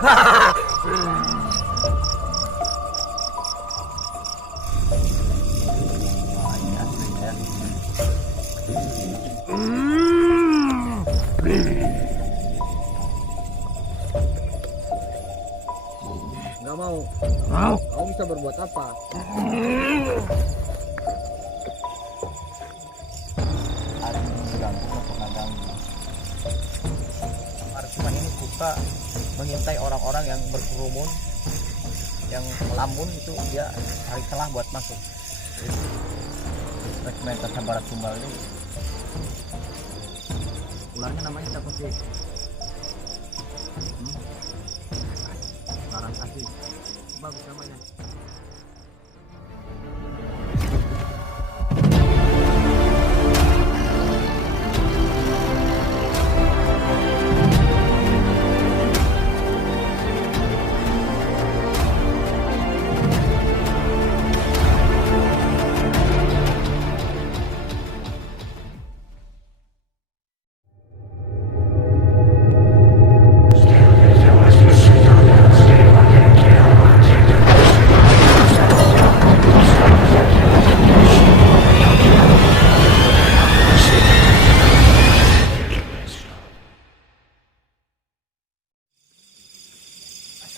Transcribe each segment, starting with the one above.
Nggak mau. Kamu bisa berbuat apa? Hari ini mengganggu, pernah ganggu. Marksman ini suka mengintai orang-orang yang berkerumun, yang melamun, itu dia cari celah buat masuk. Rekomendasi Barat Tumbal ini ularnya namanya siapa sih? Larang kasih, bagus namanya.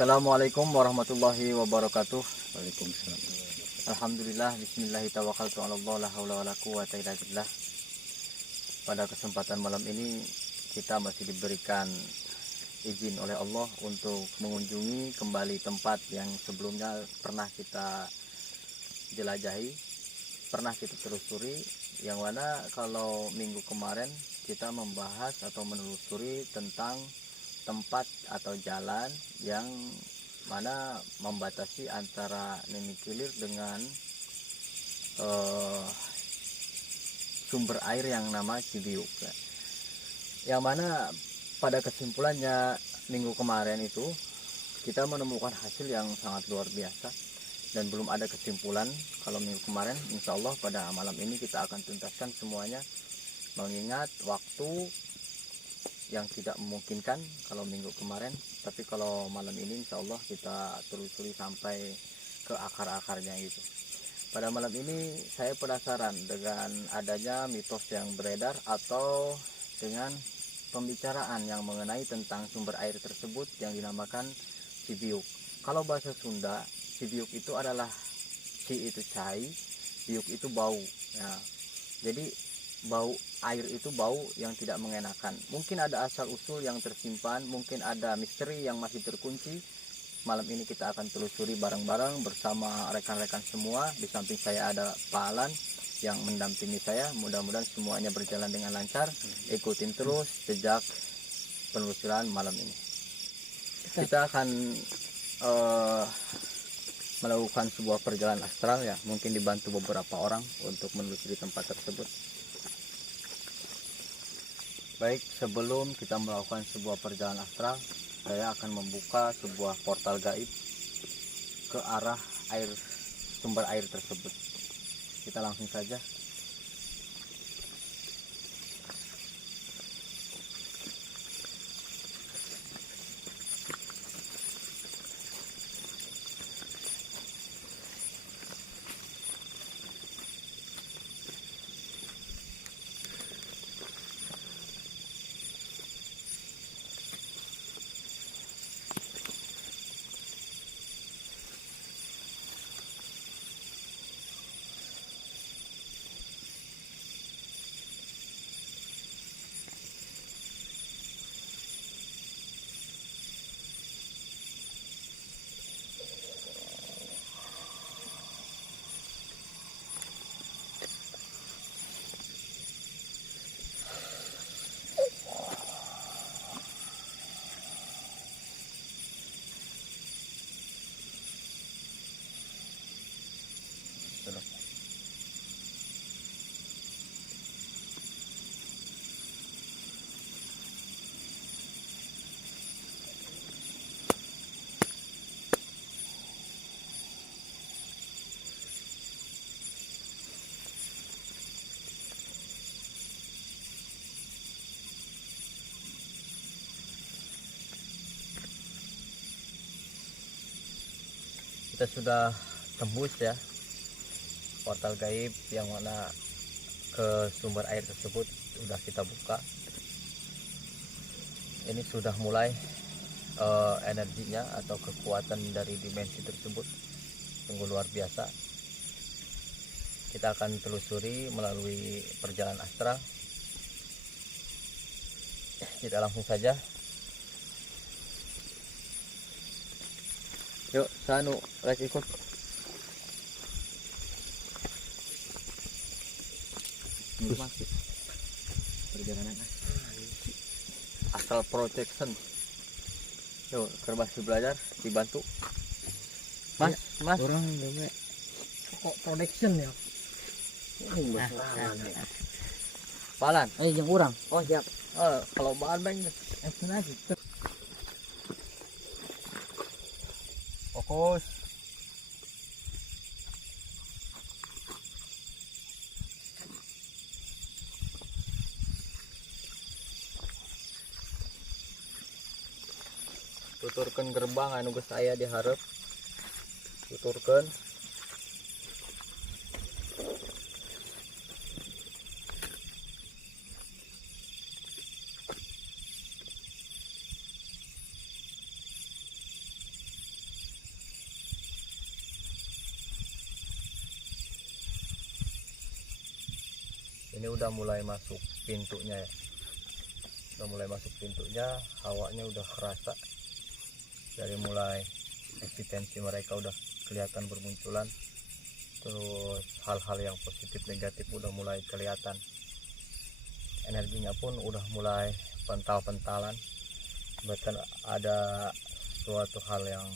Assalamualaikum warahmatullahi wabarakatuh. Waalaikumsalam. Alhamdulillah, bismillahirrahmanirrahim, la haula wala quwata illa billah. Pada kesempatan malam ini kita masih diberikan izin oleh Allah untuk mengunjungi kembali tempat yang sebelumnya pernah kita jelajahi, pernah kita telusuri, yang mana kalau minggu kemarin kita membahas atau menelusuri tentang tempat atau jalan yang mana membatasi antara Nini Kilir dengan sumber air yang nama Cibiuk, yang mana pada kesimpulannya minggu kemarin itu kita menemukan hasil yang sangat luar biasa dan belum ada kesimpulan. Kalau minggu kemarin, insya Allah pada malam ini kita akan tuntaskan semuanya, mengingat waktu yang tidak memungkinkan kalau minggu kemarin. Tapi kalau malam ini insya Allah kita telusuri sampai ke akar-akarnya gitu. Pada malam ini saya penasaran dengan adanya mitos yang beredar atau dengan pembicaraan yang mengenai tentang sumber air tersebut yang dinamakan Cibiuk. Kalau bahasa Sunda, Cibiuk itu adalah ci itu cai, biuk itu bau. Ya, jadi bau air itu bau yang tidak mengenakan. Mungkin ada asal usul yang tersimpan, mungkin ada misteri yang masih terkunci. Malam ini kita akan telusuri bareng-bareng bersama rekan-rekan semua. Di samping saya ada Pak Alan yang mendampingi saya. Mudah-mudahan semuanya berjalan dengan lancar. Ikutin terus jejak penelusuran malam ini. Kita akan melakukan sebuah perjalanan astral, ya, mungkin dibantu beberapa orang untuk menelusuri tempat tersebut. Baik, sebelum kita melakukan sebuah perjalanan astral, saya akan membuka sebuah portal gaib ke arah sumber air tersebut. Kita langsung saja. kita sudah tembus ya portal gaib yang mana ke sumber air tersebut sudah kita buka. Ini sudah mulai energinya atau kekuatan dari dimensi tersebut sungguh luar biasa. Kita akan telusuri melalui perjalanan astral. Kita langsung saja. Yuk, Sanu, let's ikut. Perjalanan Astral projection. Yuk, Kerbasi belajar dibantu. Mas, Mas. orang deme Kok production ya? Palan. Yang kurang. oh siap Kalau bahan bang, lagi. fokus. Tuturkan gerbang anu geus aya diharap. Tuturkan. Ini udah mulai masuk pintunya ya. Udah mulai masuk pintunya, hawanya udah kerasa. Dari mulai eksistensi mereka udah kelihatan bermunculan, terus hal-hal yang positif negatif udah mulai kelihatan, energinya pun udah mulai pental-pentalan, bahkan ada suatu hal yang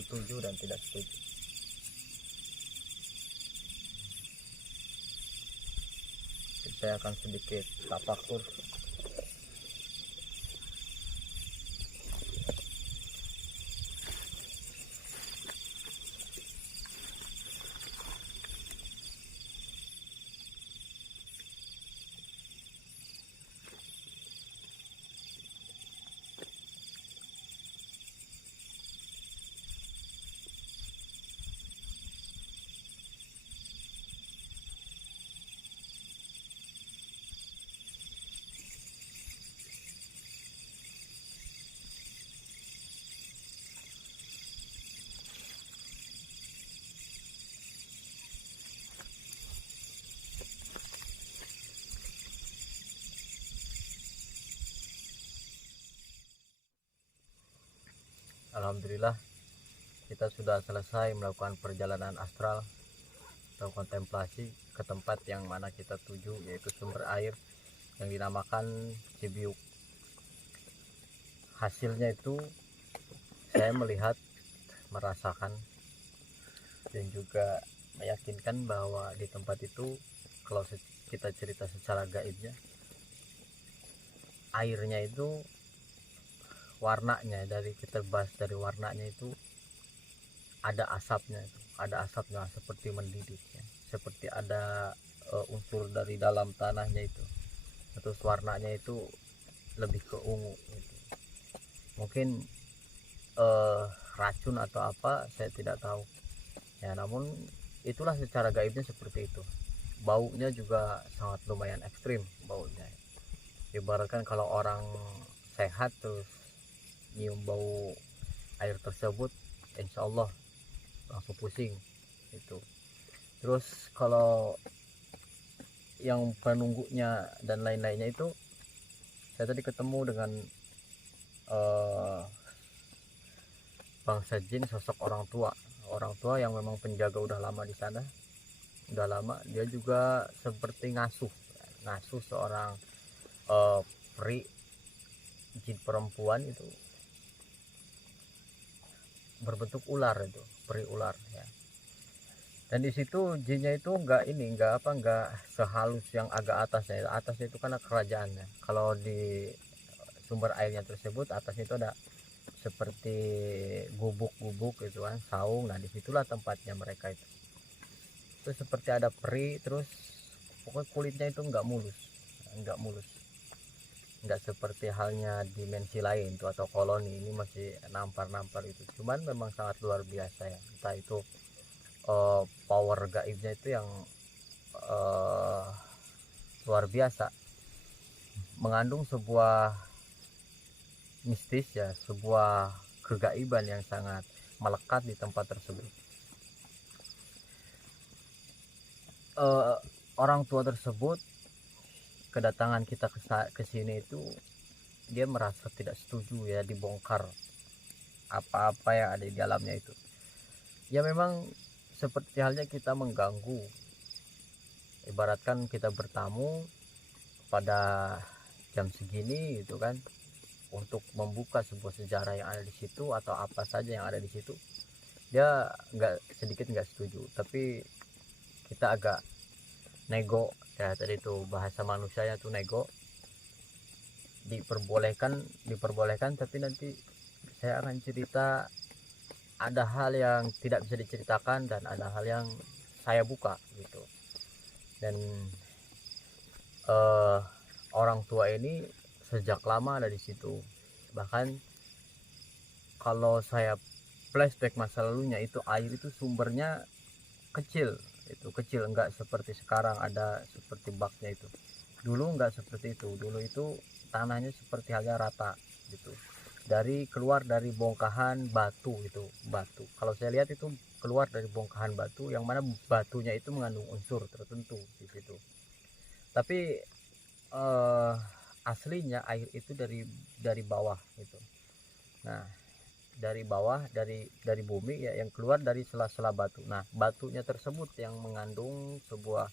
setuju dan tidak setuju. Saya akan sedikit tafakur. Alhamdulillah kita sudah selesai melakukan perjalanan astral atau kontemplasi ke tempat yang mana kita tuju, yaitu sumber air yang dinamakan Cibiuk. Hasilnya itu saya melihat, merasakan, dan juga meyakinkan bahwa di tempat itu kalau kita cerita secara gaibnya, airnya itu warnanya, dari kita bahas dari warnanya itu ada asapnya, seperti mendidih ya. Seperti ada unsur dari dalam tanahnya itu, terus warnanya itu lebih ke ungu gitu. Mungkin racun atau apa saya tidak tahu ya, namun itulah secara gaibnya seperti itu. Baunya juga sangat lumayan ekstrim baunya, ibaratkan kalau orang sehat terus nyium bau air tersebut, insya Allah langsung pusing itu. Terus kalau yang penunggunya dan lain-lainnya itu, saya tadi ketemu dengan bangsa jin, sosok orang tua yang memang penjaga udah lama di sana, udah lama. Dia juga seperti ngasuh seorang peri jin perempuan itu, berbentuk ular, itu peri ular ya. Dan di situ jinnya itu enggak sehalus yang agak atasnya. Atasnya itu karena kerajaannya. Kalau di sumber airnya tersebut, atasnya itu ada seperti gubuk-gubuk gitu kan, saung. Nah disitulah tempatnya mereka itu. Terus seperti ada peri, terus pokoknya kulitnya itu enggak mulus. nggak seperti halnya dimensi lain tuh atau koloni, ini masih nampar-nampar itu. Cuman memang sangat luar biasa ya, entah itu power gaibnya itu yang luar biasa, mengandung sebuah mistis ya, sebuah kegaiban yang sangat melekat di tempat tersebut. Orang tua tersebut kedatangan kita ke sini itu dia merasa tidak setuju ya dibongkar apa-apa yang ada di dalamnya itu. Ya memang seperti halnya kita mengganggu, ibaratkan kita bertamu pada jam segini gitu kan, untuk membuka sebuah sejarah yang ada di situ atau apa saja yang ada di situ. Dia sedikit nggak setuju, tapi kita agak nego ya, tadi itu bahasa manusianya tuh nego, diperbolehkan, tapi nanti saya akan cerita ada hal yang tidak bisa diceritakan dan ada hal yang saya buka gitu. Dan orang tua ini sejak lama ada di situ. Bahkan kalau saya flashback masa lalunya, itu air itu sumbernya kecil, enggak seperti sekarang ada seperti baknya itu. Dulu enggak seperti itu, dulu itu tanahnya seperti halnya rata gitu, keluar dari bongkahan batu. Itu batu, kalau saya lihat itu keluar dari bongkahan batu, yang mana batunya itu mengandung unsur tertentu di situ. Tapi aslinya air itu dari bawah gitu. Nah, dari bawah, dari bumi ya, yang keluar dari sela-sela batu. Nah, batunya tersebut yang mengandung sebuah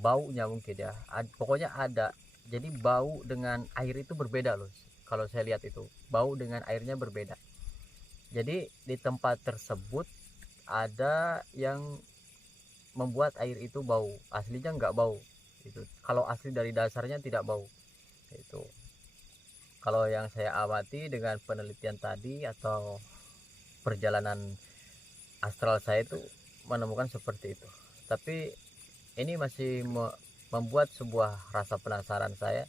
baunya mungkin ya, pokoknya ada. Jadi bau dengan air itu berbeda loh, kalau saya lihat itu bau dengan airnya berbeda. Jadi di tempat tersebut ada yang membuat air itu bau, aslinya nggak bau itu. Kalau asli dari dasarnya tidak bau itu. Kalau yang saya amati dengan penelitian tadi atau perjalanan astral saya itu menemukan seperti itu. Tapi ini masih membuat sebuah rasa penasaran saya.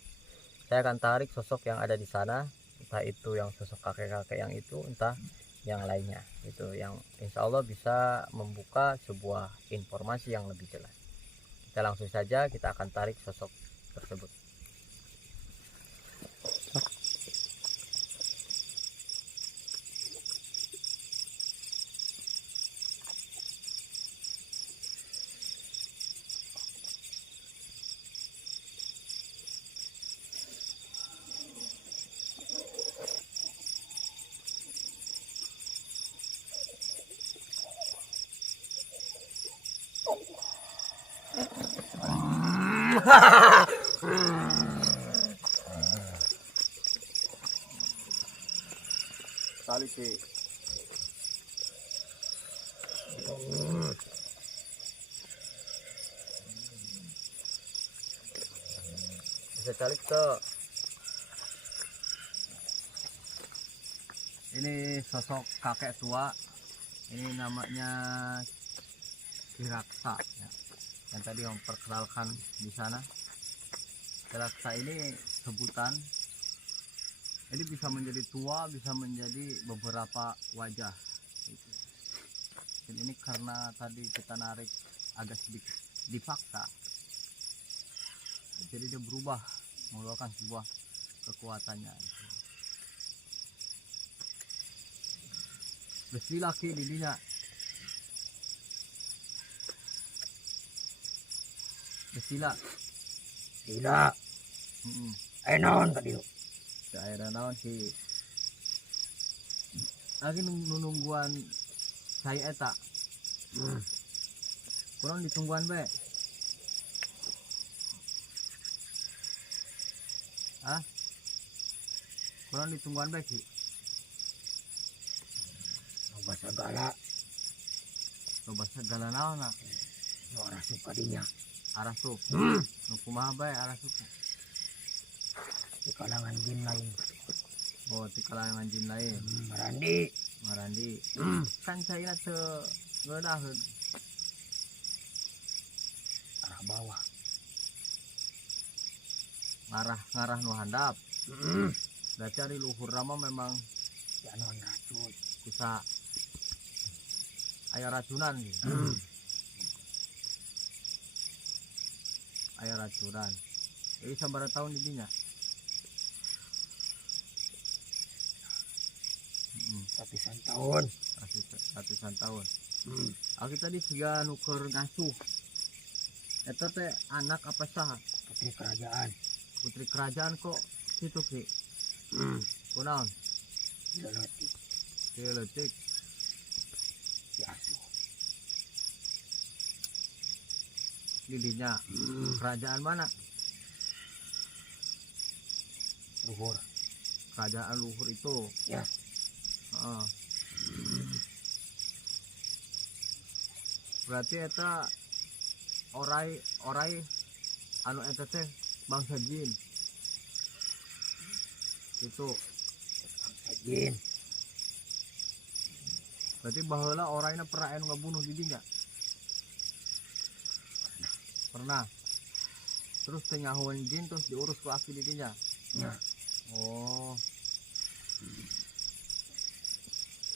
Saya akan tarik sosok yang ada di sana, entah itu yang sosok kakek-kakek yang itu, entah yang lainnya itu, yang insya Allah bisa membuka sebuah informasi yang lebih jelas. Kita langsung saja, kita akan tarik sosok tersebut. Tali sih. Bisa tali tuh. Ini sosok kakek tua. Ini namanya Kiraksa ya. Yang tadi memperkenalkan di sana. Kiraksa ini sebutan. Ini bisa menjadi tua, bisa menjadi beberapa wajah. Dan ini karena tadi kita narik agak sedikit dipaksa, jadi dia berubah, mengeluarkan sebuah kekuatannya. Bismillah ki didinya. Bismillah. Tidak. Enon tadi. Daerah naon sih lagi nungguan saya eta kurang ditungguan be kurang ditungguan be sih coba segala naon nak arah suka dinya arah sup kumaha bae arah sup di kalangan jin lain. Oh, di kalangan jin lain. Marandi. Kan saya ingat ngeunaheun arah bawah. ngarah nu handap. Berarti ari luhur nama memang Ya non racun. bisa aya racunan gitu. Aya racunan. Jadi sabaraha tahun didinya? Ratusan tahun. Ratusan tahun. Aku tadi siga nuker ngasuh. Eta teh anak apa saha? Putri kerajaan. Putri kerajaan kok gitu ki? Kunaon? Leletik. Leutik. Diasuh. Didinya. Kerajaan mana? Luhur. Kerajaan luhur itu. Ya. Heeh. Berarti eta orai anu eta teh bangsa jin. Itu Jin. berarti baheula orangnya pernah anu ngabunuh didinya? Pernah. Terus teh nyahoan jin terus diurus ku aki didinya. Ya. Oh.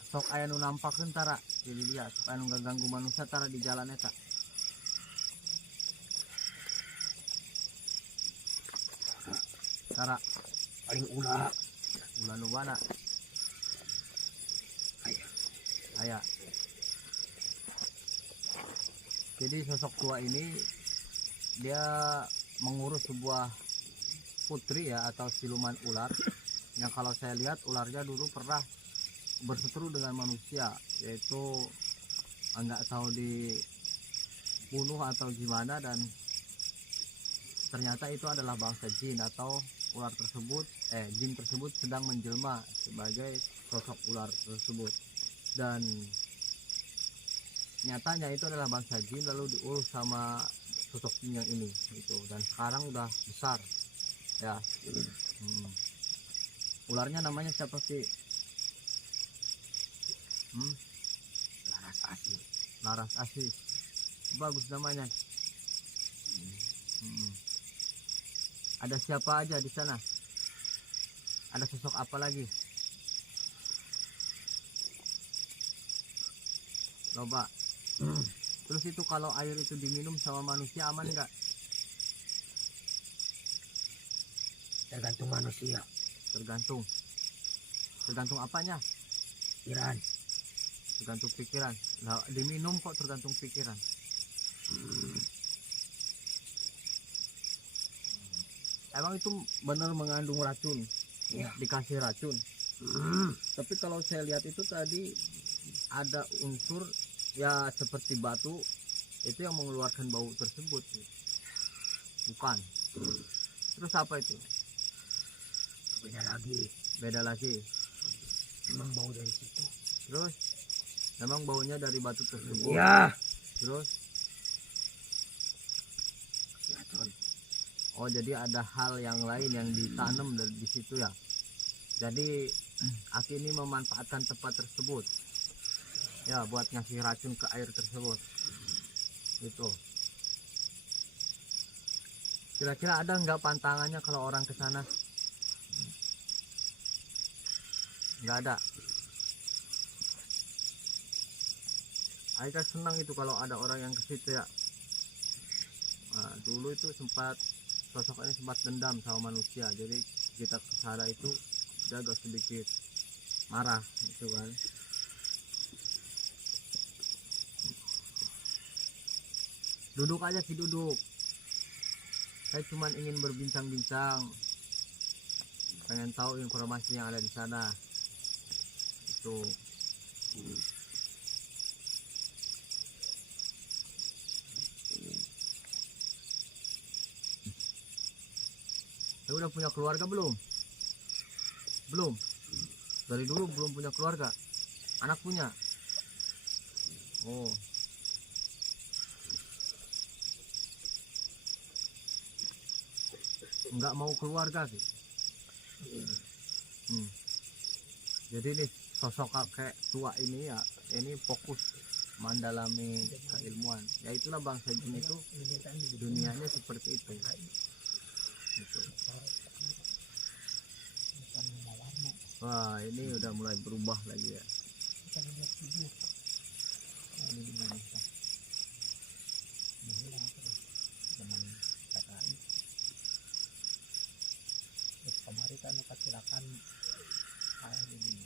Sok aya nu nampakeun tara di dia, sok aya nu ganggu manusia tara di jalan eta. Tara Paling ulah. ulah nu mana? Aya. Jadi sosok tua ini dia mengurus sebuah putri ya atau siluman ular yang kalau saya lihat ularnya dulu pernah berseteru dengan manusia, yaitu nggak tahu dibunuh atau gimana, dan ternyata itu adalah bangsa jin atau ular tersebut jin tersebut sedang menjelma sebagai sosok ular tersebut, dan nyatanya itu adalah bangsa jin lalu diurus sama sosok jin yang ini gitu, dan sekarang udah besar ya. Ularnya namanya siapa sih? Laras asih. Laras asih, bagus namanya. Ada siapa aja di sana? Ada sosok apa lagi? Coba. Terus itu kalau air itu diminum sama manusia aman nggak? Tergantung manusia. Tergantung apanya? Pikiran. Tergantung pikiran. Nah, diminum kok tergantung pikiran. Emang itu benar mengandung racun? Ya. Dikasih racun. Tapi kalau saya lihat itu tadi ada unsur ya seperti batu itu yang mengeluarkan bau tersebut. Bukan. Terus apa itu? Beda lagi. Memang bau dari situ. Terus memang baunya dari batu tersebut. Ya. Terus Racun. oh, jadi ada hal yang lain yang ditanam dari di situ ya. Jadi Aki ini memanfaatkan tempat tersebut ya buat ngasih racun ke air tersebut. Itu. Kira-kira ada nggak pantangannya kalau orang ke sana? Nggak ada. Aika senang itu kalau ada orang yang ke situ ya. Nah, dulu itu sosok ini sempat dendam sama manusia, jadi kita ke sana itu dia agak sedikit marah gitu kan. Duduk aja sih, duduk. Saya cuma ingin berbincang-bincang, pengen tahu informasi yang ada di sana. Itu. Saya udah punya keluarga belum? Belum. Dari dulu belum punya keluarga. Anak punya. Oh. Enggak mau keluarga sih. Jadi nih sosok kakek tua ini ya, ini fokus mendalami keilmuan. Ya itulah bangsa jin itu, dunianya seperti itu. Gitu. Wah, ini udah mulai berubah lagi ya. Kita lihat video. Nah, ini gimana Pak? Ini hilang terus dengan KKI. Terus kemarin kan kecelakaan air ini.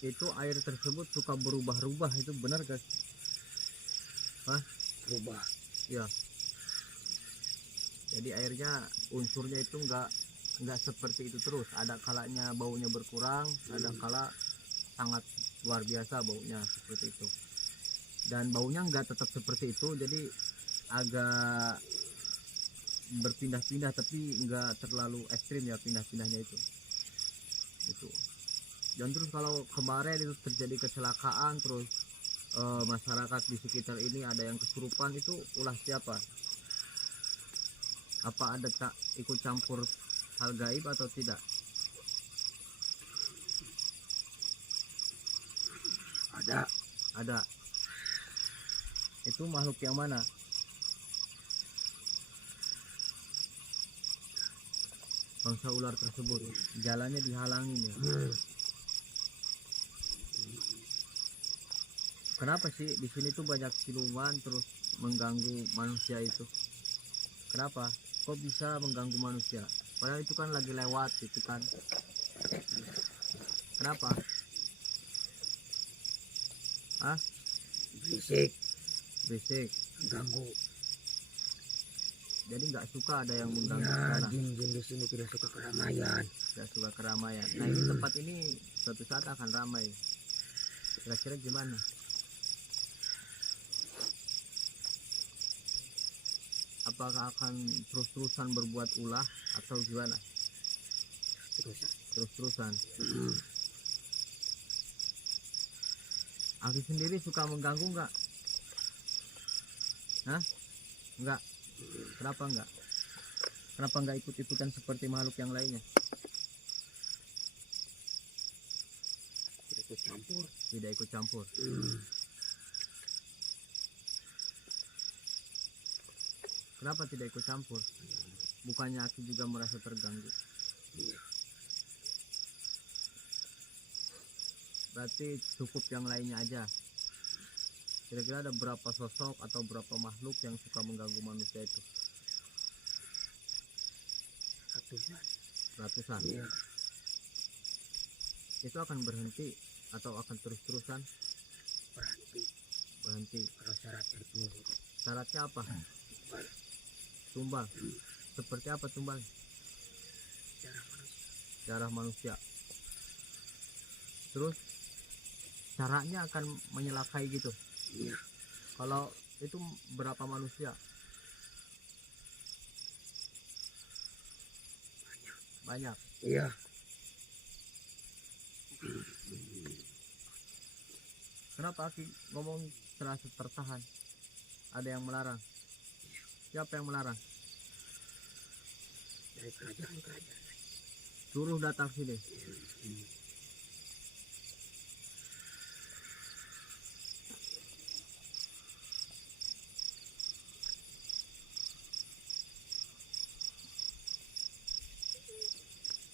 Itu air tersebut suka berubah-ubah, itu benar guys? Hah? Berubah. Ya. Jadi airnya unsurnya itu nggak seperti itu terus. Ada kalanya baunya berkurang, ada kala sangat luar biasa baunya seperti itu. Dan baunya nggak tetap seperti itu, jadi agak berpindah-pindah tapi nggak terlalu ekstrim ya pindah-pindahnya itu. Itu. Dan terus kalau kemarin itu terjadi kecelakaan terus masyarakat di sekitar ini ada yang kesurupan, itu ulah siapa? Apa ada tak ikut campur hal gaib atau tidak? Ada. Itu makhluk yang mana? Bangsa ular tersebut jalannya dihalangi nih. Kenapa sih di sini tuh banyak siluman terus mengganggu manusia itu? Kenapa? Kok bisa mengganggu manusia? Padahal itu kan lagi lewat itu kan. Kenapa? Hah? Berisik. Ganggu. Jadi nggak suka ada yang mengganggu Ya, sana. jin-jin di sini tidak suka keramaian. Nggak suka keramaian. Nah ini tempat ini suatu saat akan ramai. Kira-kira gimana? Apakah akan terus-terusan berbuat ulah atau gimana? Terus-terusan. Aku sendiri suka mengganggu nggak? Hah? Enggak. Kenapa enggak? Kenapa enggak ikut-ikutan seperti makhluk yang lainnya? Tidak ikut campur. Tidak ikut campur. Kenapa tidak ikut campur? Bukannya aku juga merasa terganggu? Berarti cukup yang lainnya aja. Kira-kira ada berapa sosok atau berapa makhluk yang suka mengganggu manusia itu? Ratusan. Iya. Itu akan berhenti atau akan terus-terusan? Berhenti. Kalau syaratnya dipenuhi. Syaratnya apa? Tumbal. Seperti apa tumbal? Darah manusia. Terus caranya akan menyelakai gitu. Iya. Kalau itu berapa manusia? Banyak. Iya. Kenapa Aki ngomong terasa tertahan? Ada yang melarang? Siapa yang melarang? Dari kerajaan. Suruh datang sini.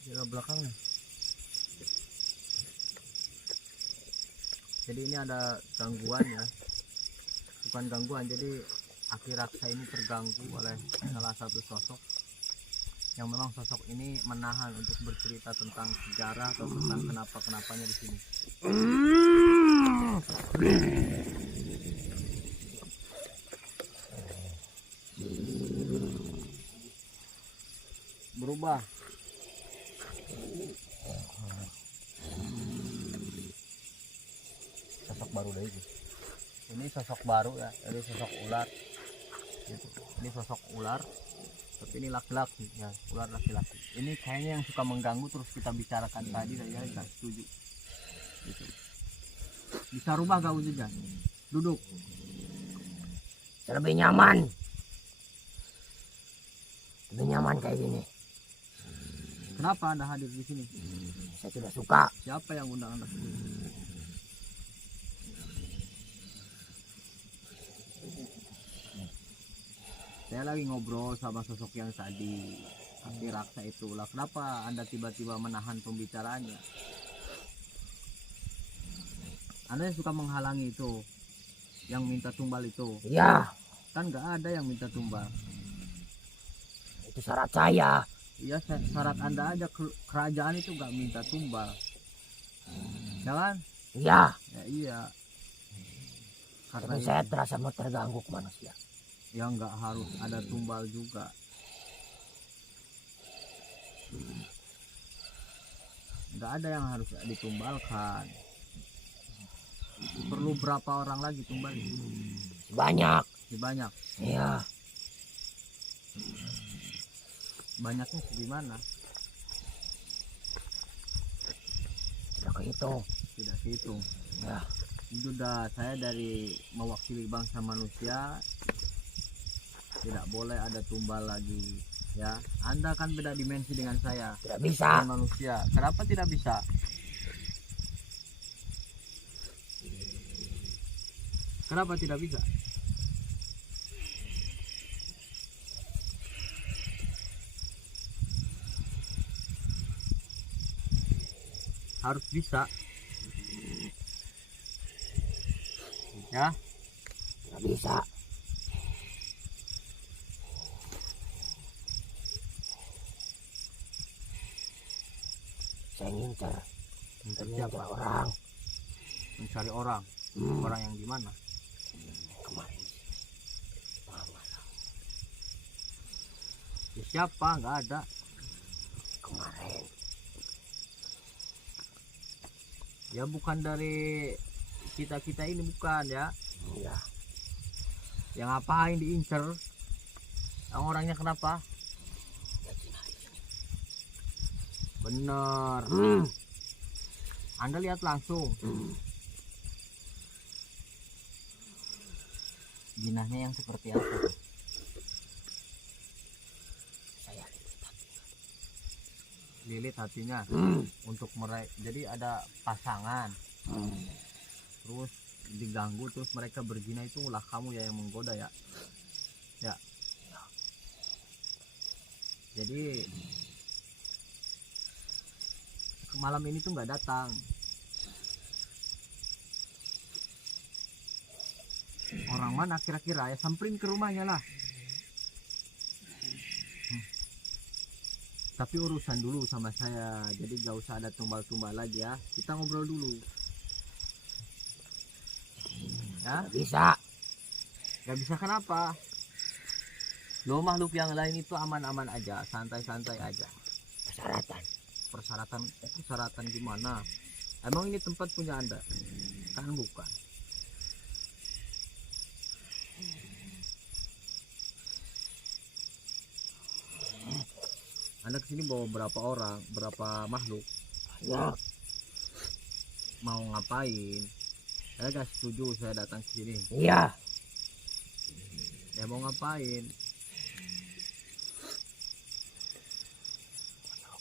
Jaga belakangnya. Jadi ini ada gangguan ya. Bukan gangguan, jadi Aki Raksa ini terganggu oleh salah satu sosok yang memang sosok ini menahan untuk bercerita tentang sejarah atau tentang kenapa-kenapanya di sini. Berubah. Sosok baru dari itu. Ini sosok baru ya, dari sosok ular. Gitu. Ini sosok ular, tapi ini laki-laki ya, ular laki-laki. Ini kayaknya yang suka mengganggu terus kita bicarakan tadi dan ya nggak setuju. Gitu. Bisa rubah gak wujudnya? Duduk. Lebih nyaman. Lebih nyaman kayak gini. Kenapa Anda hadir di sini? Saya tidak suka. Siapa yang undang Anda? Saya lagi ngobrol sama sosok yang tadi, Aki Raksa itu. Lah kenapa Anda tiba-tiba menahan pembicaraannya? Anda yang suka menghalangi itu, yang minta tumbal itu. Iya, Kan nggak ada yang minta tumbal. itu syarat saya. Iya, syarat Anda aja, kerajaan itu nggak minta tumbal. Jangan? Iya, Ya iya. Karena tapi saya terasa mau terganggu ke manusia. ya nggak harus ada tumbal juga. Nggak ada yang harus ditumbalkan. Perlu berapa orang lagi tumbal? Banyak. Banyak. Iya, Banyaknya segimana? tidak kehitung. Tidak hitung. Ya, Sudah, saya dari mewakili bangsa manusia, tidak boleh ada tumbal lagi. Ya, Anda kan beda dimensi dengan saya. tidak bisa. Dengan manusia. Kenapa tidak bisa? Kenapa tidak bisa? Harus bisa. Ya, Tidak bisa. Saya ngincer siapa? orang Mencari orang. Orang yang di mana? kemarin. Ya, siapa? Nggak ada. Kemarin Ya bukan dari kita ini, bukan ya. iya, Yang ngapain diincer? Yang orangnya kenapa? Bener. Anda lihat langsung. Jinahnya yang seperti apa? saya Lilit hatinya untuk mereka. Jadi ada pasangan, terus diganggu, terus mereka berzina, itu ulah kamu ya yang menggoda ya. Ya. Jadi malam ini tuh nggak datang. Orang mana kira-kira? Ya samperin ke rumahnya lah. Tapi urusan dulu sama saya, jadi gak usah ada tumbal-tumbal lagi ya. Kita ngobrol dulu. Ya, tidak bisa. gak bisa kenapa? Lo makhluk yang lain itu aman-aman aja, santai-santai aja. Persyaratan gimana? Emang ini tempat punya Anda? Kan bukan. Anda kesini bawa berapa orang, berapa makhluk? Banyak. Mau ngapain? Saya gak setuju saya datang ke sini. Iya, Ya mau ngapain?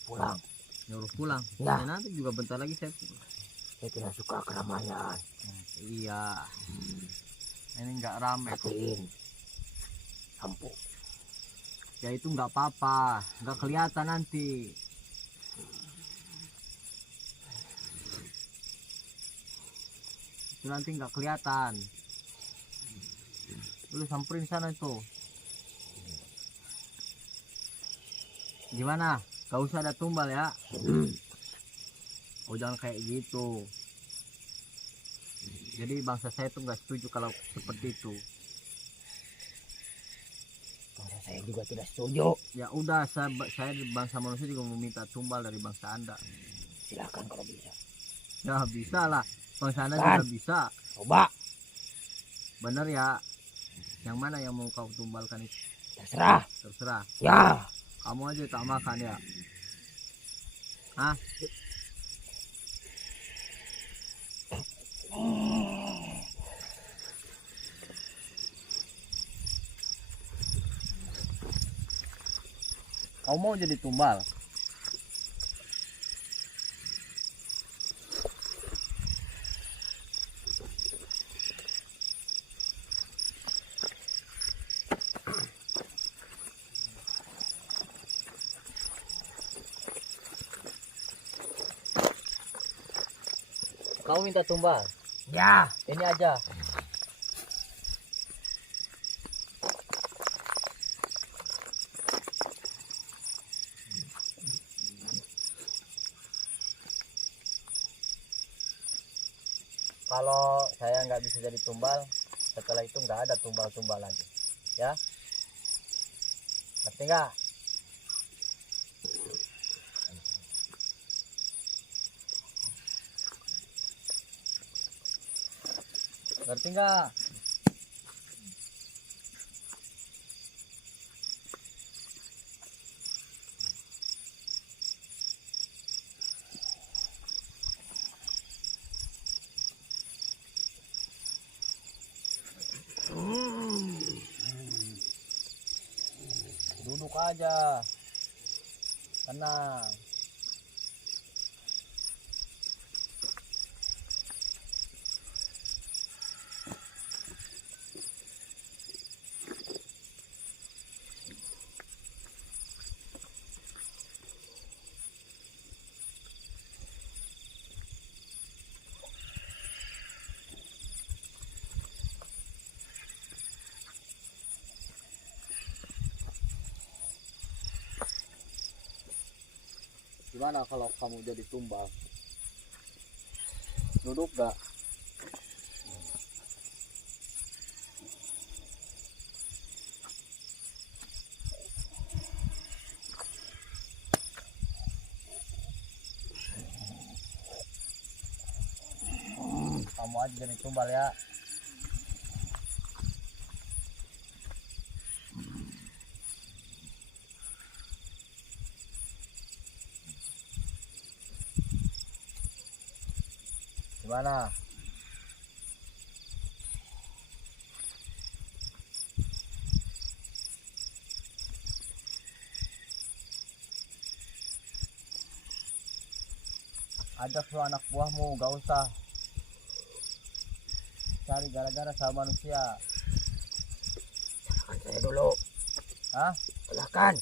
pulang. Nyuruh pulang. Ya. Ya, nanti juga bentar lagi saya pulang. Saya tidak suka keramaian. Iya. Ini nggak rame kok. Matiin lampu. Ya itu nggak apa-apa, nggak kelihatan nanti. Itu nanti nggak kelihatan. Lu samperin sana itu. Gimana? Gak usah ada tumbal ya. Oh jangan kayak gitu. Jadi bangsa saya tuh nggak setuju kalau seperti itu. Karena saya juga tidak setuju. Ya udah, saya bangsa manusia juga meminta tumbal dari bangsa Anda. Silakan kalau bisa. Ya bisa lah, bangsa Anda Kan? juga bisa. Coba. Bener ya. Yang mana yang mau kau tumbalkan itu? Terserah. Terserah. Ya. Kamu aja tak makan ya. Hah? Kau mau jadi tumbal? Kamu minta tumbal? Ya. Ini aja. Kalau saya nggak bisa jadi tumbal, setelah itu nggak ada tumbal-tumbal lagi, ya. Ngerti nggak? Ngerti nggak? Duduk aja, tenang. Gimana kalau kamu jadi tumbal? Duduk gak? Kamu aja jadi tumbal ya. Gimana? Ajak lu anak buahmu, gak usah cari gara-gara sama manusia. Silahkan saya dulu. Hah? Silahkan.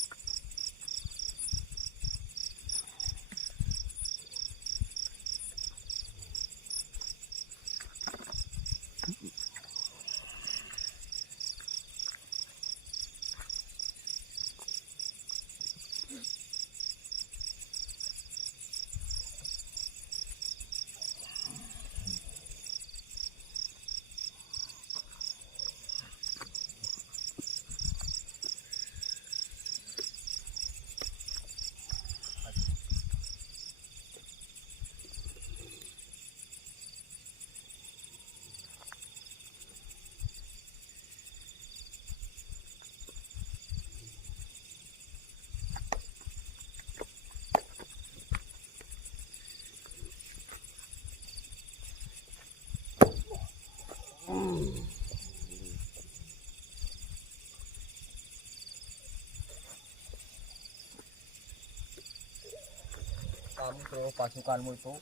Kamu seluruh pasukanmu itu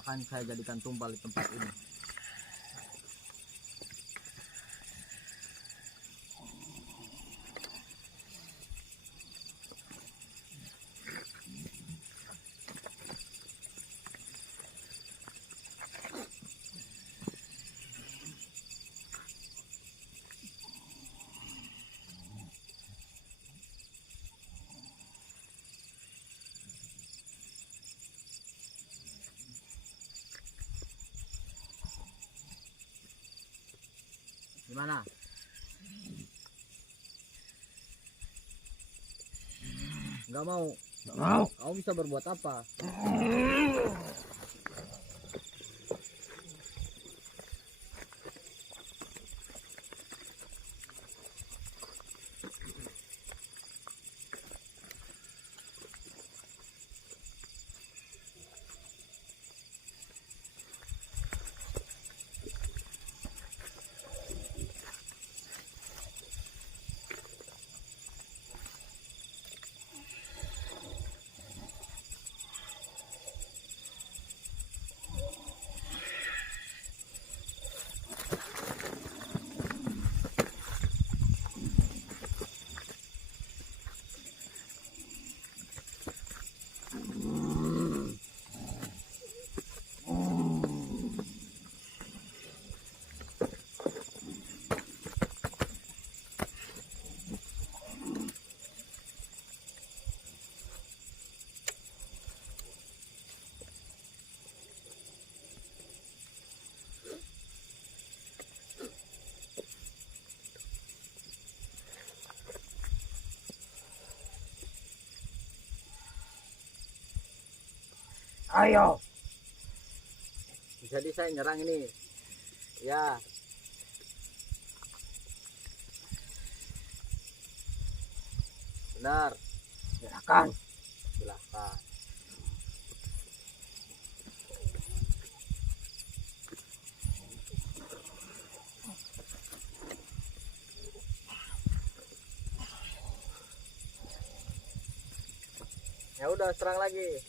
akan saya jadikan tumbal di tempat ini. Gimana? Nggak mau? Nggak mau. Kamu bisa berbuat apa? Ayo. Jadi saya nyerang ini. Ya. Benar. Silakan. Silahkan. Ya udah, serang lagi.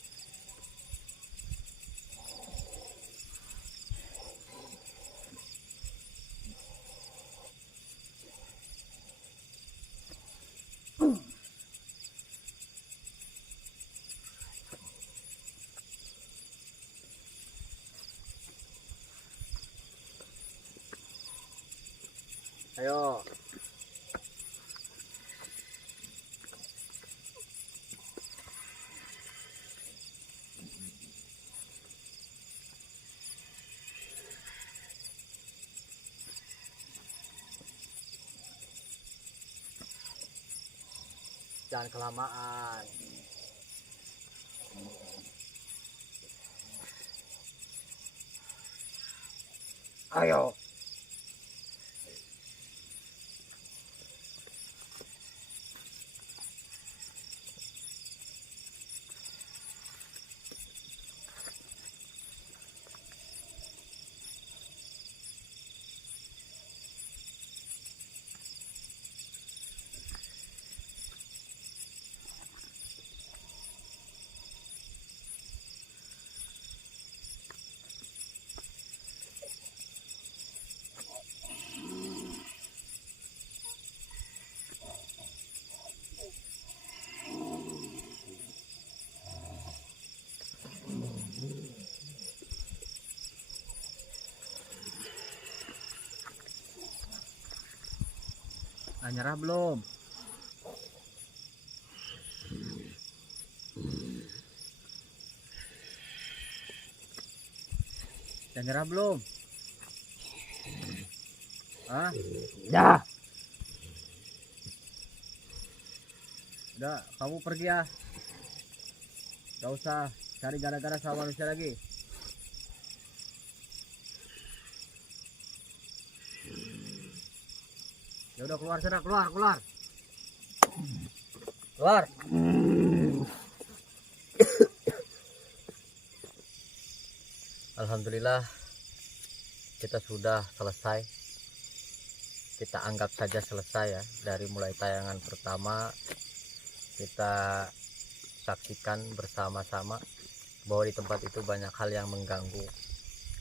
Ayo. Jangan kelamaan. Ayo. Nah, nyerah belum? Udah nyerah belum? Hah? Dah. Udah, kamu pergi ya. Gak usah cari gara-gara sama manusia lagi. Ya udah, keluar sana, keluar. Keluar. Alhamdulillah kita sudah selesai. Kita anggap saja selesai ya. Dari mulai tayangan pertama kita saksikan bersama-sama bahwa di tempat itu banyak hal yang mengganggu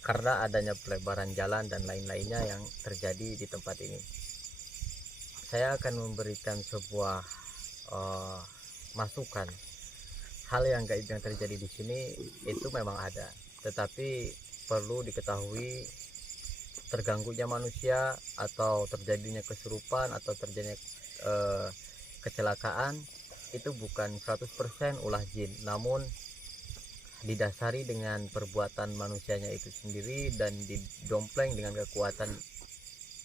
karena adanya pelebaran jalan dan lain-lainnya yang terjadi di tempat ini. Saya akan memberikan sebuah masukan. Hal yang gaib yang terjadi di sini itu memang ada, tetapi perlu diketahui terganggunya manusia atau terjadinya kesurupan atau terjadinya kecelakaan itu bukan 100% ulah jin, namun didasari dengan perbuatan manusianya itu sendiri dan didompleng dengan kekuatan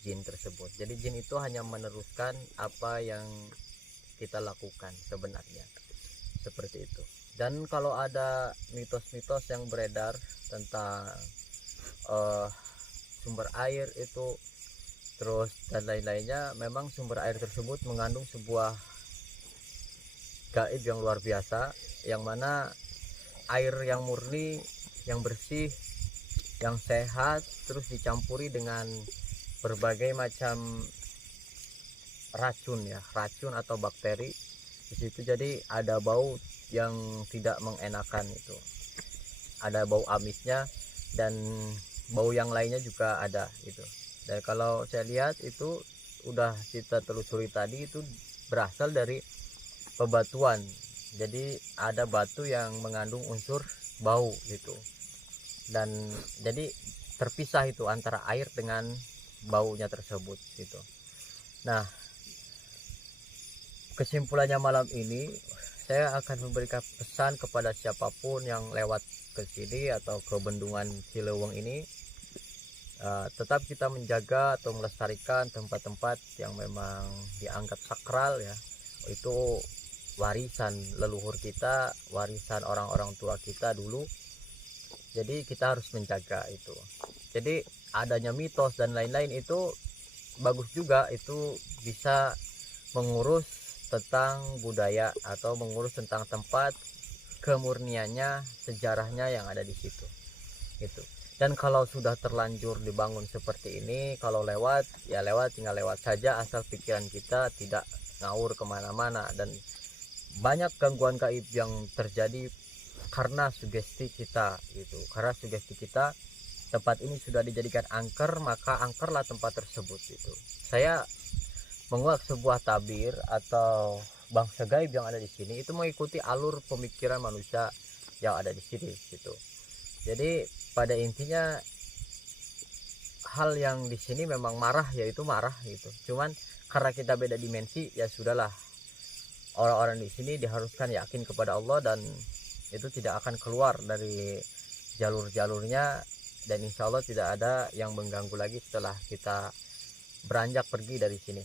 jin tersebut. Jadi jin itu hanya meneruskan apa yang kita lakukan sebenarnya, seperti itu. Dan kalau ada mitos-mitos yang beredar tentang sumber air itu terus dan lain-lainnya, memang sumber air tersebut mengandung sebuah gaib yang luar biasa, yang mana air yang murni, yang bersih, yang sehat terus dicampuri dengan berbagai macam racun ya, racun atau bakteri di situ. Jadi ada bau yang tidak mengenakan itu, ada bau amisnya dan bau yang lainnya juga ada itu. Dan kalau saya lihat itu udah kita telusuri tadi, itu berasal dari bebatuan. Jadi ada batu yang mengandung unsur bau gitu, dan jadi terpisah itu antara air dengan baunya tersebut gitu. Nah, kesimpulannya malam ini saya akan memberikan pesan kepada siapapun yang lewat ke sini atau ke bendungan Cilewung ini, tetap kita menjaga atau melestarikan tempat-tempat yang memang dianggap sakral ya. Itu warisan leluhur kita, warisan orang-orang tua kita dulu, Jadi kita harus menjaga itu. Jadi adanya mitos dan lain-lain itu bagus juga, itu bisa mengurus tentang budaya atau mengurus tentang tempat, kemurniannya, sejarahnya yang ada di situ gitu. Dan kalau sudah terlanjur dibangun seperti ini, kalau lewat ya lewat, tinggal lewat saja, asal pikiran kita tidak ngawur kemana-mana. Dan banyak gangguan gaib yang terjadi karena sugesti kita gitu. Karena sugesti kita, tempat ini sudah dijadikan angker, maka angkerlah tempat tersebut gitu. Saya menguak sebuah tabir atau bangsa gaib yang ada di sini itu mengikuti alur pemikiran manusia yang ada di sini gitu. Jadi pada intinya hal yang di sini memang marah, yaitu marah gitu. Cuman karena kita beda dimensi, ya sudahlah. Orang-orang di sini diharuskan yakin kepada Allah dan itu tidak akan keluar dari jalur-jalurnya, dan insya Allah tidak ada yang mengganggu lagi setelah kita beranjak pergi dari sini.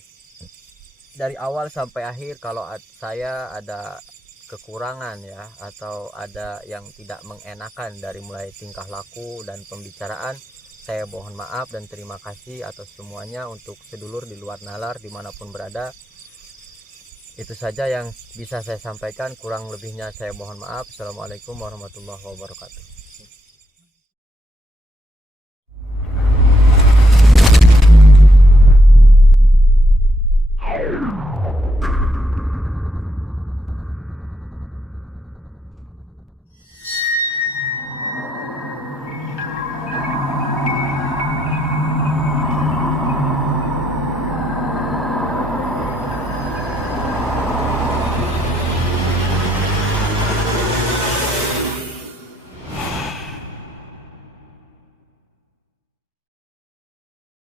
Dari awal sampai akhir kalau saya ada kekurangan ya, atau ada yang tidak mengenakan dari mulai tingkah laku dan pembicaraan, saya mohon maaf dan terima kasih atas semuanya. Untuk sedulur di luar nalar dimanapun berada, itu saja yang bisa saya sampaikan, kurang lebihnya saya mohon maaf. Assalamualaikum warahmatullahi wabarakatuh.